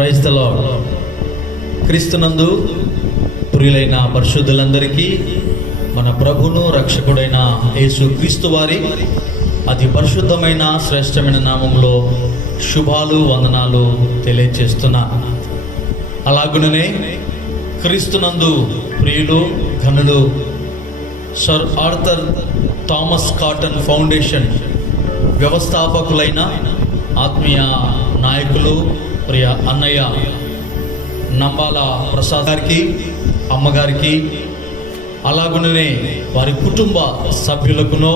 Praise the lord. క్రీస్తునందు ప్రియులైన పరిశుద్ధులందరికీ మన ప్రభును రక్షకుడైన యేసు క్రీస్తు వారి అతి పరిశుద్ధమైన శ్రేష్టమైన నామంలో శుభాలు వందనాలు తెలియజేస్తున్నా. అలాగుననే క్రీస్తునందు ప్రియులు ఘనులు sir Arthur Thomas Cotton foundation వ్యవస్థాపకులైన ఆత్మీయ నాయకులు ప్రియ అన్నయ్య నంబాల ప్రసాద్ గారికి, అమ్మగారికి, అలాగుననే వారి కుటుంబ సభ్యులకునో,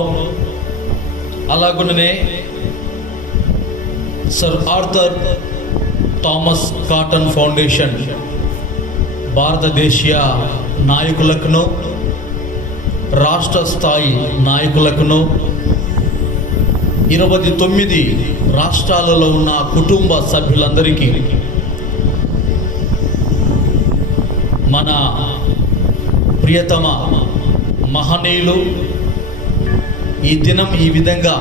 అలాగుననే sir Arthur Thomas Cotton foundation భారతదేశీయ నాయకులకును, రాష్ట్ర స్థాయి నాయకులకును, 29 రాష్ట్రాలలో ఉన్న కుటుంబ సభ్యులందరికీ మన ప్రియతమ మహనీయులు ఈ దినం ఈ విధంగా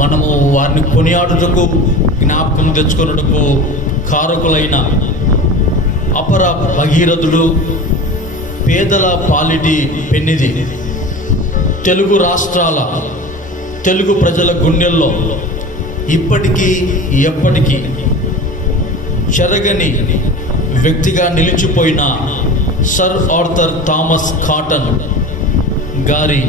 మనము వారిని కొనియాడుటకు, జ్ఞాపకం తెచ్చుకున్నటకు కారకులైన అపర భగీరథుడు, పేదల పాలిటి పెన్నిది, తెలుగు రాష్ట్రాల తెలుగు ప్రజల గుండెల్లో ఇప్పటికీ ఎప్పటికీ చెరగని వ్యక్తిగా నిలిచిపోయిన సర్ ఆర్థర్ థామస్ కాటన్ గారి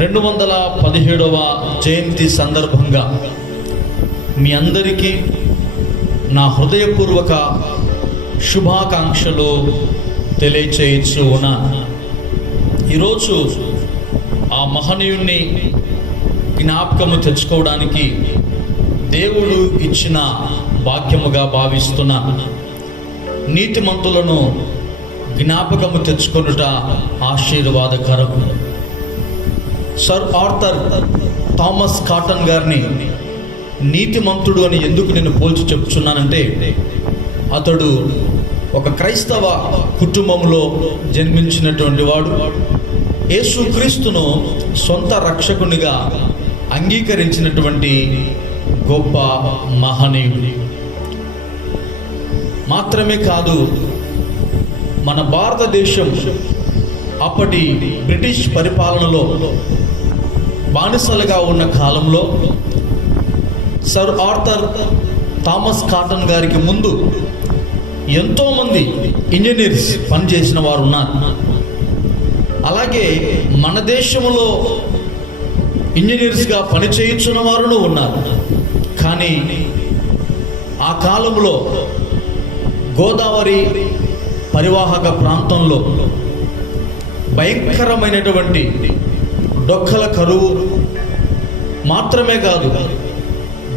217వ జయంతి సందర్భంగా మీ అందరికీ నా హృదయపూర్వక శుభాకాంక్షలు తెలియచేయచ్చు ఉన్నాను. ఈరోజు ఆ మహనీయుణ్ణి జ్ఞాపకము తెచ్చుకోవడానికి దేవుడు ఇచ్చిన భాగ్యముగా భావిస్తున్నాను. నీతిమంతులను జ్ఞాపకము తెచ్చుకొనుట ఆశీర్వాదకరం. సర్ ఆర్థర్ థామస్ కాటన్ గారిని నీతిమంతుడు అని ఎందుకు నేను పోల్చి చెప్తున్నానంటే, అతడు ఒక క్రైస్తవ కుటుంబంలో జన్మించినటువంటి వాడు. యేసుక్రీస్తును సొంత రక్షకునిగా అంగీకరించినటువంటి గొప్ప మహనీయుడు మాత్రమే కాదు, మన భారతదేశం అప్పటి బ్రిటిష్ పరిపాలనలో బానిసలుగా ఉన్న కాలంలో సర్ ఆర్థర్ థామస్ కాటన్ గారికి ముందు ఎంతోమంది ఇంజనీర్స్ పనిచేసిన వారు ఉన్నారు. అలాగే మన దేశంలో ఇంజనీర్స్గా పనిచేయించిన వారు ఉన్నారు. కానీ ఆ కాలంలో గోదావరి పరివాహక ప్రాంతంలో భయంకరమైనటువంటి డొక్కల కరువు మాత్రమే కాదు,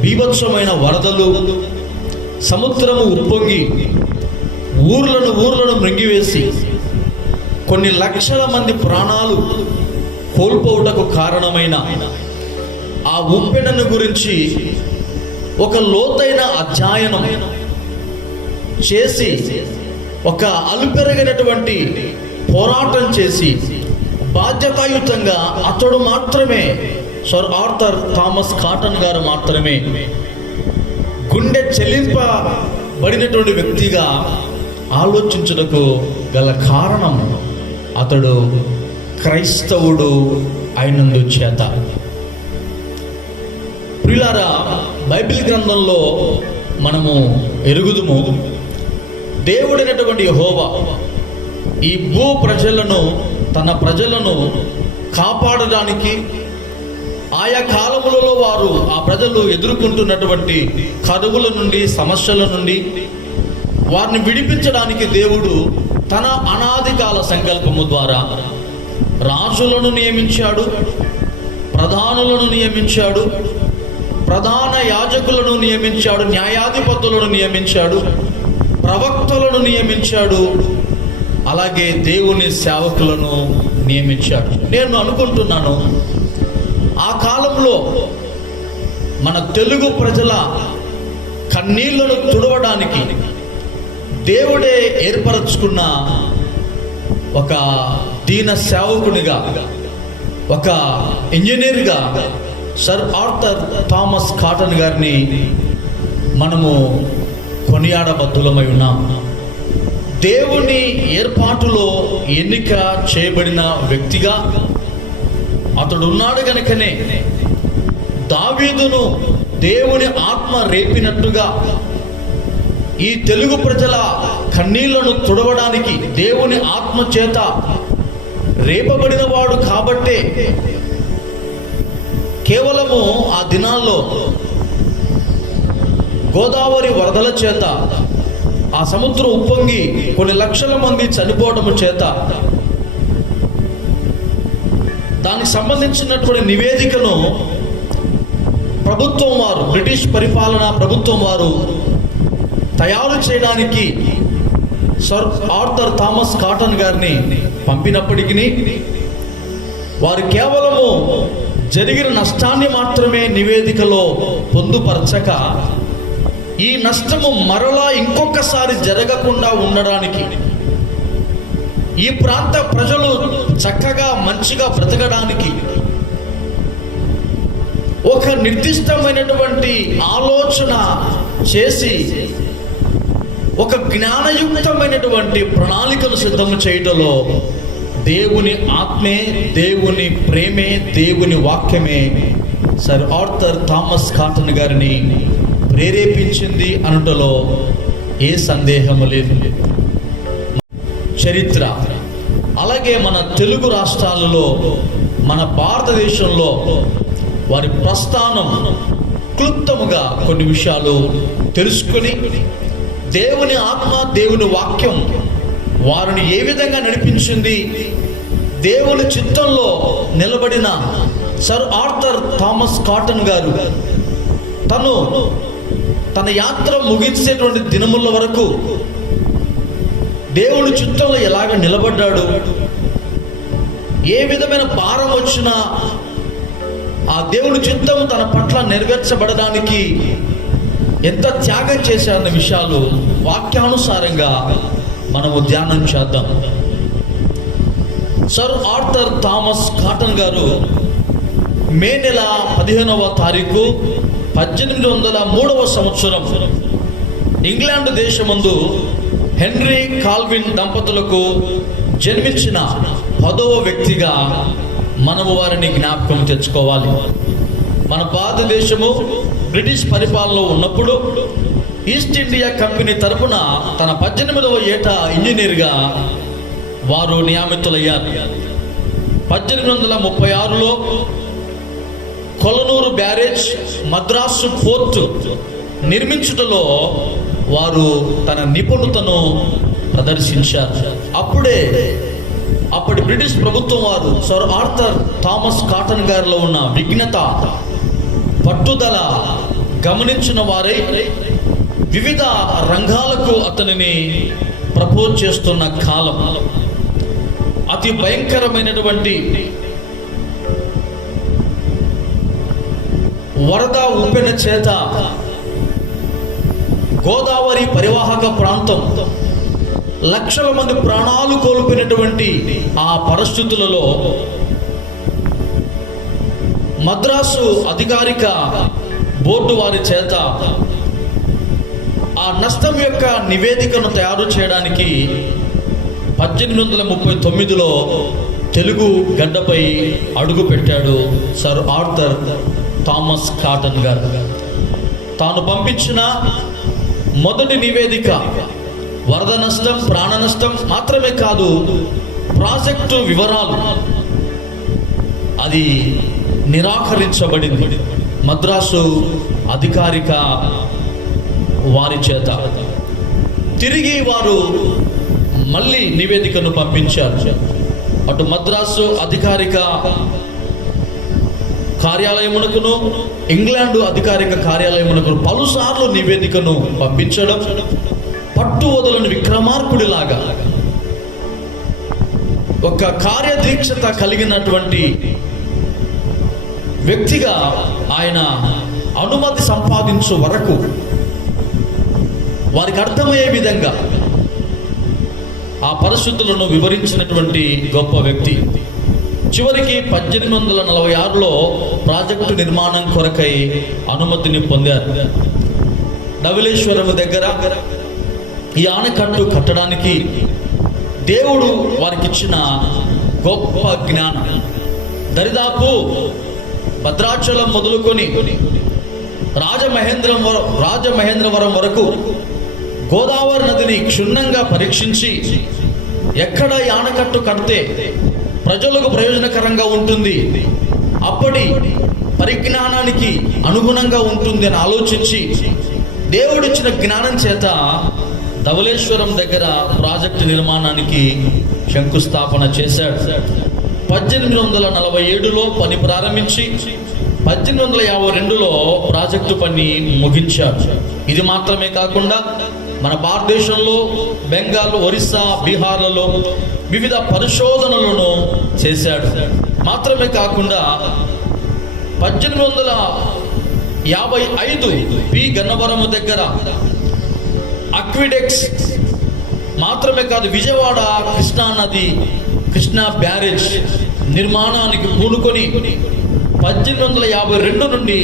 బీభత్సమైన వరదలు, సముద్రము ఉప్పొంగి ఊర్లను మృంగివేసి కొన్ని లక్షల మంది ప్రాణాలు కోల్పోవుటకు కారణమైన ఆ ఉప్పెనను గురించి ఒక లోతైన అధ్యయనం చేసి, ఒక అలుపెరగినటువంటి పోరాటం చేసి, బాధ్యతాయుతంగా అతడు మాత్రమే, సర్ ఆర్థర్ థామస్ కాటన్ గారు మాత్రమే గుండె చెల్లింపబడినటువంటి వ్యక్తిగా ఆలోచించుటకు గల కారణం అతడు క్రైస్తవుడు అయినందు చేత. ప్రియులారా, బైబిల్ గ్రంథంలో మనము ఎరుగుదుము, దేవుడైనటువంటి యెహోవా ఈ భూ ప్రజలను, తన ప్రజలను కాపాడడానికి ఆయా కాలములలో వారు ఆ ప్రజలు ఎదుర్కొంటున్నటువంటి కరువుల నుండి, సమస్యల నుండి వారిని విడిపించడానికి దేవుడు తన అనాది కాల సంకల్పము ద్వారా రాజులను నియమించాడు, ప్రధానులను నియమించాడు, ప్రధాన యాజకులను నియమించాడు, న్యాయాధిపతులను నియమించాడు, ప్రవక్తలను నియమించాడు, అలాగే దేవుని సేవకులను నియమించాడు. నేను అనుకుంటున్నాను, ఆ కాలంలో మన తెలుగు ప్రజల కన్నీళ్లను తుడవడానికి దేవుడే ఏర్పరచుకున్న ఒక దీన సేవకునిగా, ఒక ఇంజనీర్గా సర్ ఆర్థర్ థామస్ కాటన్ గారిని మనము కొనియాడబద్ధులమై ఉన్నాం. దేవుని ఏర్పాటులో ఎన్నిక చేయబడిన వ్యక్తిగా అతడు ఉన్నాడు గనుకనే దావీదును దేవుని ఆత్మ రేపినట్టుగా ఈ తెలుగు ప్రజల కన్నీళ్లను తుడవడానికి దేవుని ఆత్మ చేత రేపబడిన వాడు కాబట్టే కేవలము ఆ దినాల్లో గోదావరి వరదల చేత ఆ సముద్రం ఉప్పొంగి కొన్ని లక్షల మంది చనిపోవడం చేత దానికి సంబంధించినటువంటి నివేదికను ప్రభుత్వం వారు, బ్రిటిష్ పరిపాలన ప్రభుత్వం వారు తయారు చేయడానికి సర్ ఆర్థర్ థామస్ కాటన్ గారిని పంపినప్పటికీ వారు కేవలము జరిగిన నష్టాన్ని మాత్రమే నివేదికలో పొందుపరచక ఈ నష్టము మరలా ఇంకొకసారి జరగకుండా ఉండడానికి, ఈ ప్రాంత ప్రజలు చక్కగా మంచిగా బ్రతకడానికి ఒక నిర్దిష్టమైనటువంటి ఆలోచన చేసి ఒక జ్ఞానయుక్తమైనటువంటి ప్రణాళికను సిద్ధం చేయడంలో దేవుని ఆత్మే, దేవుని ప్రేమే, దేవుని వాక్యమే సర్ ఆర్థర్ థామస్ కాటన్ గారిని ప్రేరేపించింది అనుటలో ఏ సందేహము లేదు. చరిత్ర అలాగే మన తెలుగు రాష్ట్రాలలో, మన భారతదేశంలో వారి ప్రస్థానం క్లుప్తముగా కొన్ని విషయాలు తెలుసుకొని దేవుని ఆత్మ, దేవుని వాక్యం వారిని ఏ విధంగా నడిపించింది, దేవుని చిత్తంలో నిలబడిన సర్ ఆర్థర్ థామస్ కాటన్ గారు తన యాత్ర ముగించేటువంటి దినముల వరకు దేవుని చిత్తంలో ఎలాగ నిలబడ్డాడు, ఏ విధమైన భారం వచ్చినా ఆ దేవుని చిత్తం తన పట్ల నెరవేర్చబడడానికి ఎంత త్యాగం చేశారన్న విషయాలు వాక్యానుసారంగా మనము ధ్యానం చేద్దాం. సర్ ఆర్థర్ థామస్ కాటన్ గారు మే నెల 15వ తారీఖు 1803 సంవత్సరం ఇంగ్లాండ్ దేశమందు హెన్రీ కాల్విన్ దంపతులకు జన్మించిన 10వ వ్యక్తిగా మనము వారిని జ్ఞాపకం తెచ్చుకోవాలి. మన భారతదేశము బ్రిటిష్ పరిపాలనలో ఉన్నప్పుడు ఈస్ట్ ఇండియా కంపెనీ తరపున తన 18వ ఏట ఇంజనీర్గా వారు నియమితులయ్యారు. 1836లో కొలనూరు బ్యారేజ్, మద్రాసు పోర్టు నిర్మించుటలో వారు తన నిపుణతను ప్రదర్శించారు. అప్పటి బ్రిటిష్ ప్రభుత్వం వారు సర్ ఆర్థర్ థామస్ కాటన్ గారిలో ఉన్న విఘ్నత, పట్టుదల గమనించిన వారై వివిధ రంగాలకు అతనిని ప్రపోజ్ చేస్తున్న కాలం. అతి భయంకరమైనటువంటి వరద ఉప్పెన చేత గోదావరి పరివాహక ప్రాంతం లక్షల మంది ప్రాణాలు కోల్పోయినటువంటి ఆ పరిస్థితులలో మద్రాసు అధికారిక బోర్డు వారి చేత ఆ నష్టం యొక్క నివేదికను తయారు చేయడానికి 1839లో తెలుగు గడ్డపై అడుగు పెట్టాడు సర్ ఆర్థర్ థామస్ కాటన్ గారు. తాను పంపించిన మొదటి నివేదిక వరద నష్టం, ప్రాణ నష్టం మాత్రమే కాదు, ప్రాజెక్టు వివరాలు అది నిరాకరించబడింది మద్రాసు అధికారిక వారి చేత. తిరిగి వారు మళ్ళీ నివేదికను పంపించారు. అటు మద్రాసు అధికారిక కార్యాలయమునకును, ఇంగ్లాండు అధికారిక కార్యాలయమునకు పలుసార్లు నివేదికను పంపించడం, పట్టు వదలని విక్రమార్కుడిలాగా ఒక కార్యదీక్షత కలిగినటువంటి వ్యక్తిగా ఆయన అనుమతి సంపాదించు వరకు వారికి అర్థమయ్యే విధంగా ఆ పరిస్థితులను వివరించినటువంటి గొప్ప వ్యక్తి. చివరికి 1846లో ప్రాజెక్టు నిర్మాణం కొరకై అనుమతిని పొందారు. ధవళేశ్వరము దగ్గర ఈ ఆనకట్టు కట్టడానికి దేవుడు వారికి ఇచ్చిన గొప్ప జ్ఞానం. దరిదాపు భద్రాచలం మొదలుకొని రాజమహేంద్రవరం వరకు గోదావరి నదిని క్షుణ్ణంగా పరీక్షించి ఎక్కడ ఈ ఆనకట్టు కడితే ప్రజలకు ప్రయోజనకరంగా ఉంటుంది, అప్పటి పరిజ్ఞానానికి అనుగుణంగా ఉంటుంది అని ఆలోచించి దేవుడిచ్చిన జ్ఞానం చేత ధవళేశ్వరం దగ్గర ప్రాజెక్టు నిర్మాణానికి శంకుస్థాపన చేశాడు. 1847లో పని ప్రారంభించి 1852లో ప్రాజెక్టు పని ముగించాడు. ఇది మాత్రమే కాకుండా మన భారతదేశంలో బెంగాల్, ఒరిస్సా, బీహార్లలో వివిధ పరిశోధనలను చేశాడు. మాత్రమే కాకుండా 1855 పి గన్నవరము దగ్గర అక్విడెక్స్ మాత్రమే కాదు, విజయవాడ కృష్ణా బ్యారేజ్ నిర్మాణానికి పూనుకొని 1852 నుండి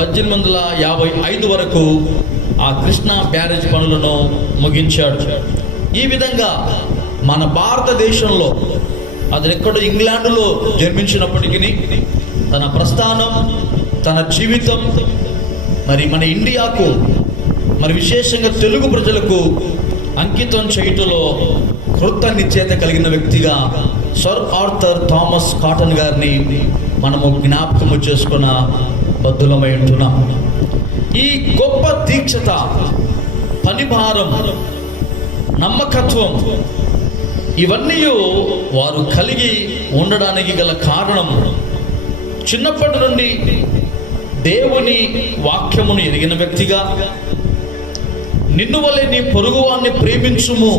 1855 వరకు ఆ కృష్ణా బ్యారేజ్ పనులను ముగించాడు. ఈ విధంగా మన భారతదేశంలో, అది ఎక్కడో ఇంగ్లాండ్లో జన్మించినప్పటికీ తన ప్రస్థానం, తన జీవితం మరి మన ఇండియాకు, మరి విశేషంగా తెలుగు ప్రజలకు అంకితం చేయుటలో కృత నిశ్చయత కలిగిన వ్యక్తిగా సర్ ఆర్థర్ థామస్ కాటన్ గారిని మనము జ్ఞాపకము చేసుకున్న బద్ధులమై ఉంటున్నాం. ఈ గొప్ప దీక్షత, పనిభారం, నమ్మకత్వం ఇవన్నీ వారు కలిగి ఉండడానికి గల కారణం, చిన్నప్పటి నుండి దేవుని వాక్యమును ఎరిగిన వ్యక్తిగా, నిన్ను వలె నీ పొరుగువాన్ని ప్రేమించుము,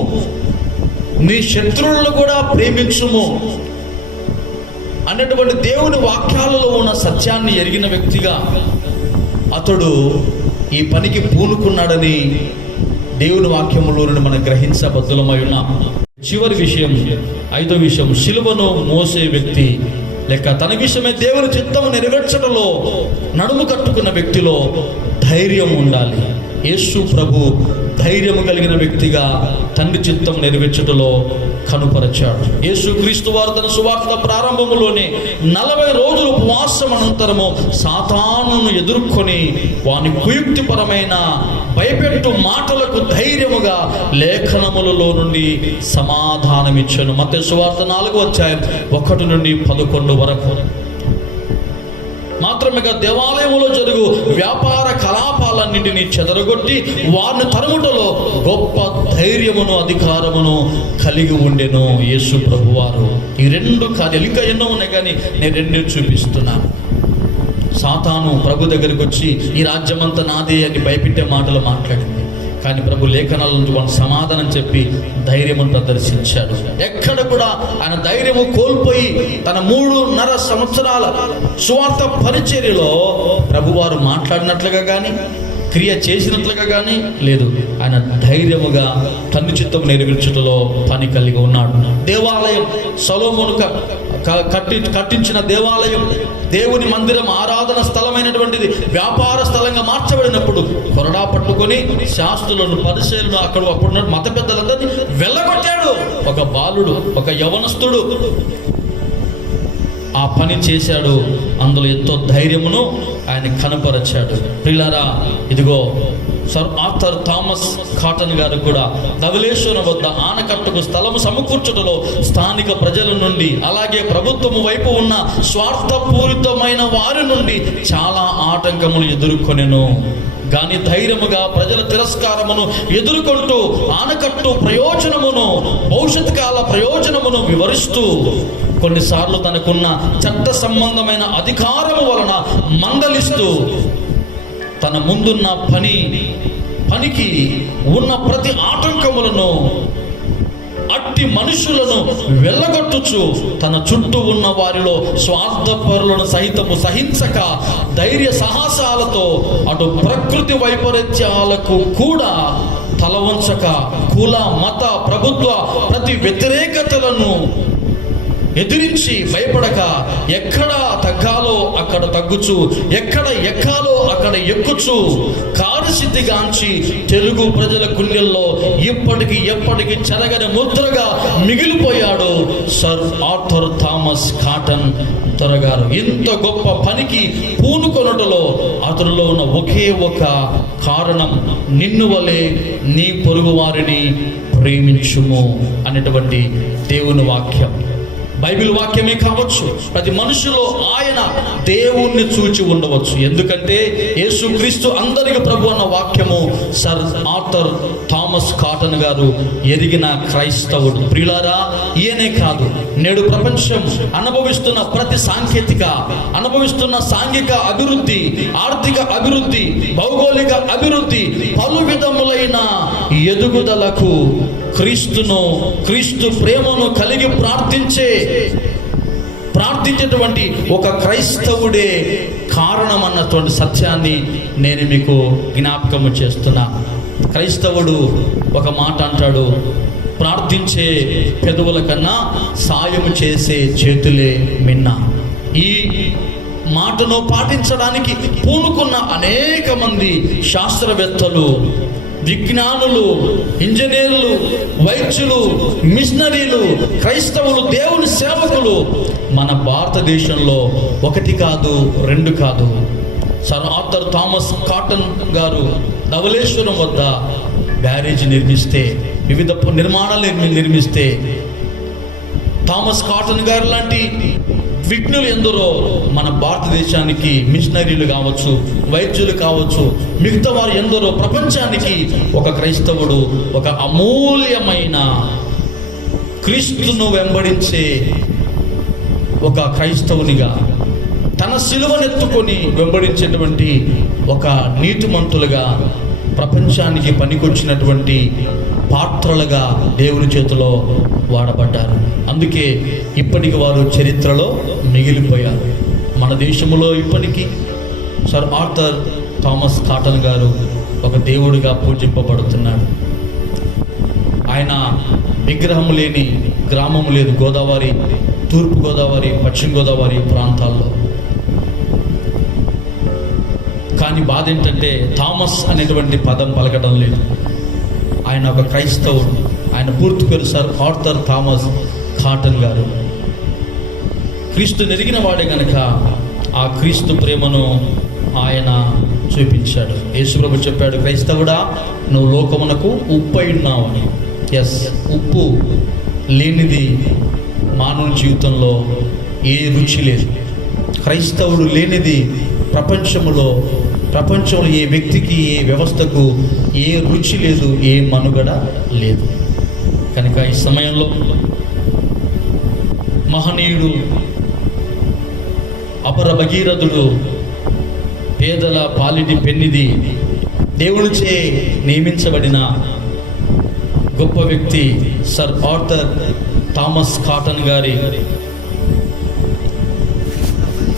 నీ శత్రువులను కూడా ప్రేమించుము అన్నటువంటి దేవుని వాక్యాలలో ఉన్న సత్యాన్ని ఎరిగిన వ్యక్తిగా అతడు ఈ పనికి పూనుకున్నాడని దేవుని వాక్యములో నుండి మనం గ్రహించబద్ధులమై ఉన్నాం. చివరి విషయం, 5వ విషయం, సిలువను మోసే వ్యక్తి లేక తన విషయమే దేవుని చిత్తము నెరవేర్చడంలో నడుము కట్టుకున్న వ్యక్తిలో ధైర్యం ఉండాలి. యేసు ప్రభు ధైర్యము కలిగిన వ్యక్తిగా తండ్రి చిత్తం నెరవేర్చడంలో కనుపరచాడు. యేసు క్రీస్తు వారు తన సువార్త ప్రారంభములోనే 40 రోజులు ఉపవాసం అనంతరము సాతానును ఎదుర్కొని వాని కుయుక్తిపరమైన భయపెట్టు మాటలకు ధైర్యముగా లేఖనములలో నుండి సమాధానమిచ్చాను. మత్తయి సువార్త 4వ అధ్యాయం 1 నుండి 11 వరకు. మాత్రమేగా దేవాలయములో జరుగు వ్యాపార కలాపాలన్నింటినీ చెదరగొట్టి వారిని తరుముటలో గొప్ప ధైర్యమును అధికారమును కలిగి ఉండెను యేసు ప్రభువారు. ఈ 2 కార్యాలు, ఇంకా ఎన్నో ఉన్నాయి కానీ నేను 2 చూపిస్తున్నాను. సాతాను ప్రభు దగ్గరికి వచ్చి ఈ రాజ్యమంతా నాదే అని భయపెట్టే మాటలు మాట్లాడింది. కానీ ప్రభు లేఖనాల నుంచి వాళ్ళ సమాధానం చెప్పి ధైర్యమును ప్రదర్శించాడు. ఎక్కడ కూడా ఆయన ధైర్యము కోల్పోయి తన 3.5 సంవత్సరాల సువార్త పరిచర్యలో ప్రభువారు మాట్లాడినట్లుగా కానీ క్రియ చేసినట్లుగా కానీ లేదు. ఆయన ధైర్యముగా తండ్రి చిత్తం నెరవేర్చుటలో పని కలిగి ఉన్నాడు. దేవాలయం, సొలొమోను కట్టించిన దేవాలయం, దేవుని మందిరం, ఆరాధన స్థలమైనటువంటిది వ్యాపార స్థలంగా మార్చబడినప్పుడు కొరడా పట్టుకొని శాస్త్రులను, పరిశీలను, అప్పుడున్న మత పెద్దలందరినీ వెళ్ళగొట్టాడు. ఒక బాలుడు, ఒక యవనస్తుడు ఆ పని చేశాడు. అందులో ఎంతో ధైర్యమును ఆయన కనపరచాడు. ప్రియులారా, ఇదిగో సర్ ఆర్థర్ థామస్ కాటన్ గారు కూడా ధవళేశ్వరం వద్ద ఆనకట్టుకు స్థలము సమకూర్చుటలో స్థానిక ప్రజల నుండి, అలాగే ప్రభుత్వము వైపు ఉన్న స్వార్థపూరితమైన వారి నుండి చాలా ఆటంకములు ఎదుర్కొనెను. కానీ ధైర్యముగా ప్రజల తిరస్కారమును ఎదుర్కొంటూ ఆనకట్టు ప్రయోజనమును, భవిష్యత్ కాల ప్రయోజనమును వివరిస్తూ కొన్నిసార్లు తనకున్న చట్ట సంబంధమైన అధికారము వలన మందలిస్తూ తన ముందున్న పనికి ఉన్న ప్రతి ఆటంకములను, అట్టి మనుషులను వెళ్ళగొట్టుచు తన చుట్టూ ఉన్న వారిలో స్వార్థపరులను సహితము సహించక ధైర్య సాహసాలతో అటు ప్రకృతి వైపరీత్యాలకు కూడా తల వంచక కుల, మత, ప్రభుత్వ ప్రతి వ్యతిరేకతలను ఎదిరించి భయపడక ఎక్కడ తగ్గాలో అక్కడ తగ్గుచు, ఎక్కడ ఎక్కాలో అక్కడ ఎక్కుచు కార్యసిద్ధిగాంచి తెలుగు ప్రజల గుండెల్లో ఇప్పటికి ఎప్పటికీ చెరగని ముద్రగా మిగిలిపోయాడు సర్ ఆర్థర్ థామస్ కాటన్ త్వరగారు. ఇంత గొప్ప పనికి పూనుకొనుటలో అతనిలో ఉన్న ఒకే ఒక కారణం, నిన్ను వలె నీ పొరుగు వారిని ప్రేమించుము అనేటువంటి దేవుని వాక్యం. బైబిల్ వాక్యమే కావచ్చు, ప్రతి మనుషులో ఆయన దేవుణ్ణి చూచి ఉండవచ్చు. ఎందుకంటే యేసుక్రీస్తు అందరికి ప్రభు అన్న వాక్యము సర్ ఆర్థర్ థామస్ కాటన్ గారు ఎరిగిన క్రైస్తవుడు. ప్రియులారా, ఈయనే కాదు, నేడు ప్రపంచం అనుభవిస్తున్న ప్రతి అనుభవిస్తున్న సాంఘిక అభివృద్ధి, ఆర్థిక అభివృద్ధి, భౌగోళిక అభివృద్ధి, పలు విధములైన ఎదుగుదలకు క్రీస్తు ప్రేమను కలిగి ప్రార్థించేటువంటి ఒక క్రైస్తవుడే కారణం అన్నటువంటి సత్యాన్ని నేను మీకు జ్ఞాపకము చేస్తున్నా. క్రైస్తవుడు ఒక మాట అంటాడు, ప్రార్థించే పెదవుల కన్నా సాయం చేసే చేతులే మిన్న. ఈ మాటను పాటించడానికి పూనుకున్న అనేక మంది శాస్త్రవేత్తలు, విజ్ఞానులు, ఇంజనీర్లు, వైద్యులు, మిషనరీలు, క్రైస్తవులు, దేవుని సేవకులు మన భారతదేశంలో ఒకటి కాదు, రెండు కాదు. సర్ ఆర్థర్ థామస్ కాటన్ గారు ధవళేశ్వరం వద్ద బ్యారేజ్ నిర్మిస్తే, వివిధ నిర్మాణాలు నిర్మిస్తే, థామస్ కాటన్ గారు లాంటి విఘ్నులు ఎందరో మన భారతదేశానికి మిషనరీలు కావచ్చు, వైద్యులు కావచ్చు, మిగతా వారు ఎందరో ప్రపంచానికి ఒక క్రైస్తవుడు ఒక అమూల్యమైన క్రీస్తును వెంబడించే ఒక క్రైస్తవునిగా తన సిలువనెత్తుకొని వెంబడించేటువంటి ఒక నీతిమంతులుగా ప్రపంచానికి పనికొచ్చినటువంటి పాత్రలుగా దేవుని చేతిలో వాడబడ్డారు. అందుకే ఇప్పటికి వారు చరిత్రలో మిగిలిపోయారు. మన దేశంలో ఇప్పటికీ సర్ ఆర్థర్ థామస్ కాటన్ గారు ఒక దేవుడిగా పూజింపబడుతున్నాడు. ఆయన విగ్రహం లేని గ్రామం లేదు గోదావరి, తూర్పు గోదావరి, పశ్చిమ గోదావరి ప్రాంతాల్లో. కానీ బాధ ఏంటంటే థామస్ అనేటువంటి పదం పలకడం లేదు. ఆయన ఒక క్రైస్తవుడు. ఆయన పూర్తి పేరు సర్ ఆర్థర్ థామస్ కాటన్ గారు. క్రీస్తు నెరిగిన వాడే గనక ఆ క్రీస్తు ప్రేమను ఆయన చూపించాడు. యేసుప్రభు చెప్పాడు, క్రైస్తవుడా నువ్వు లోకమునకు ఉప్పు అయి ఉన్నావు అని. ఎస్, ఉప్పు లేనిది మానవుని జీవితంలో ఏ రుచి లేదు. క్రైస్తవుడు లేనిది ప్రపంచంలో ఏ వ్యక్తికి, ఏ వ్యవస్థకు ఏ రుచి లేదు, ఏ మనుగడ లేదు. కనుక ఈ సమయంలో మహనీయుడు, అపర భగీరథుడు, పేదల పాలిటి పెన్నిది, దేవునిచే నియమించబడిన గొప్ప వ్యక్తి సర్ ఆర్థర్ థామస్ కాటన్ గారి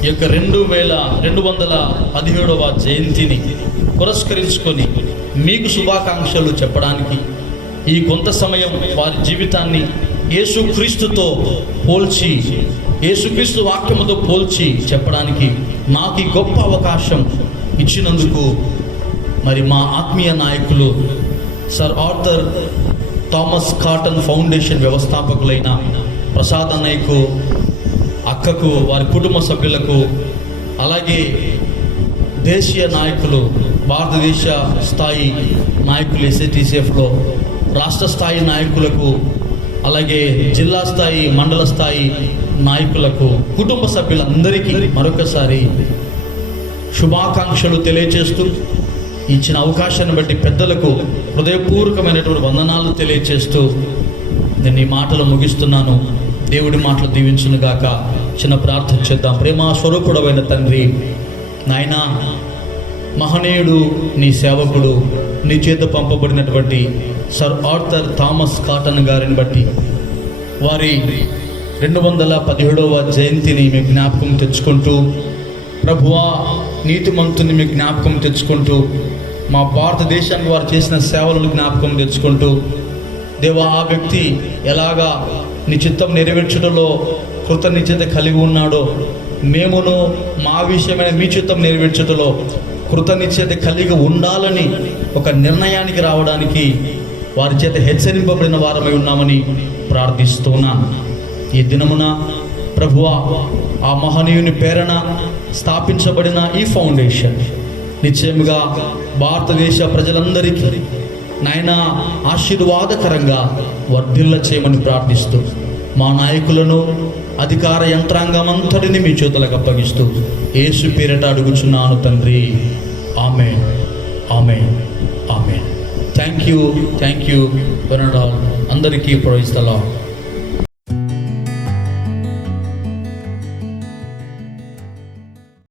యొక్క 2217వ జయంతిని పురస్కరించుకొని మీకు శుభాకాంక్షలు చెప్పడానికి ఈ కొంత సమయం వారి జీవితాన్ని యేసుక్రీస్తుతో పోల్చి, యేసుక్రీస్తు వాక్యముతో పోల్చి చెప్పడానికి నాకు ఈ గొప్ప అవకాశం ఇచ్చినందుకు మరి మా ఆత్మీయ నాయకులు sir Arthur Thomas Cotton foundation వ్యవస్థాపకులైన ప్రసాద్ అన్నయ్యకు, అక్కకు, వారి కుటుంబ సభ్యులకు, అలాగే దేశీయ నాయకులు, భారతదేశ స్థాయి నాయకులు, ఎస్ఐటిసిఎఫ్లో రాష్ట్ర స్థాయి నాయకులకు, అలాగే జిల్లా స్థాయి, మండల స్థాయి నాయకులకు, కుటుంబ సభ్యులందరికీ మరొకసారి శుభాకాంక్షలు తెలియజేస్తూ, ఇచ్చిన అవకాశాన్ని బట్టి పెద్దలకు హృదయపూర్వకమైనటువంటి వందనాలు తెలియజేస్తూ నేను ఈ మాటలు ముగిస్తున్నాను. దేవుడి మాటలు దీవించును గాక. చిన్న ప్రార్థన చేద్దాం. ప్రేమ స్వరూపుడమైన తండ్రి, నాయనా, మహనీయుడు నీ సేవకుడు, నీ చేత పంపబడినటువంటి సర్ ఆర్థర్ థామస్ కాటన్ గారిని బట్టి వారి 217వ జయంతిని మీ జ్ఞాపకం తెచ్చుకుంటూ, ప్రభువా నీతిమంతుని మీ జ్ఞాపకం తెచ్చుకుంటూ, మా భారతదేశానికి వారు చేసిన సేవలను జ్ఞాపకం తెచ్చుకుంటూ, దేవా ఆ వ్యక్తి ఎలాగా నీ చిత్తం నెరవేర్చడంలో కృతనిశ్చయత కలిగి ఉన్నాడో, మేమును మా విషయమైన మీ చిత్తం నెరవేర్చుటలో కృతనిశ్చయత కలిగి ఉండాలని ఒక నిర్ణయానికి రావడానికి వారి చేత హెచ్చరింపబడిన వారమై ఉన్నామని ప్రార్థిస్తున్నాను. ఈ దినమున ప్రభువా, ఆ మహనీయుని ప్రేరణ స్థాపించబడిన ఈ ఫౌండేషన్ నిశ్చయముగా భారతదేశ ప్రజలందరికీ నాయన ఆశీర్వాదకరంగా వర్ధిల్ల చేయమని ప్రార్థిస్తూ, మా నాయకులను అధికార యంత్రాంగం అంతటిని మీ చేతులకు అప్పగిస్తూ యేసు పేరిట అడుగుచున్నాను తండ్రి. ఆమేన్, ఆమేన్, ఆమేన్. Thank you. అందరికీ ప్రైజ్ ది లార్డ్.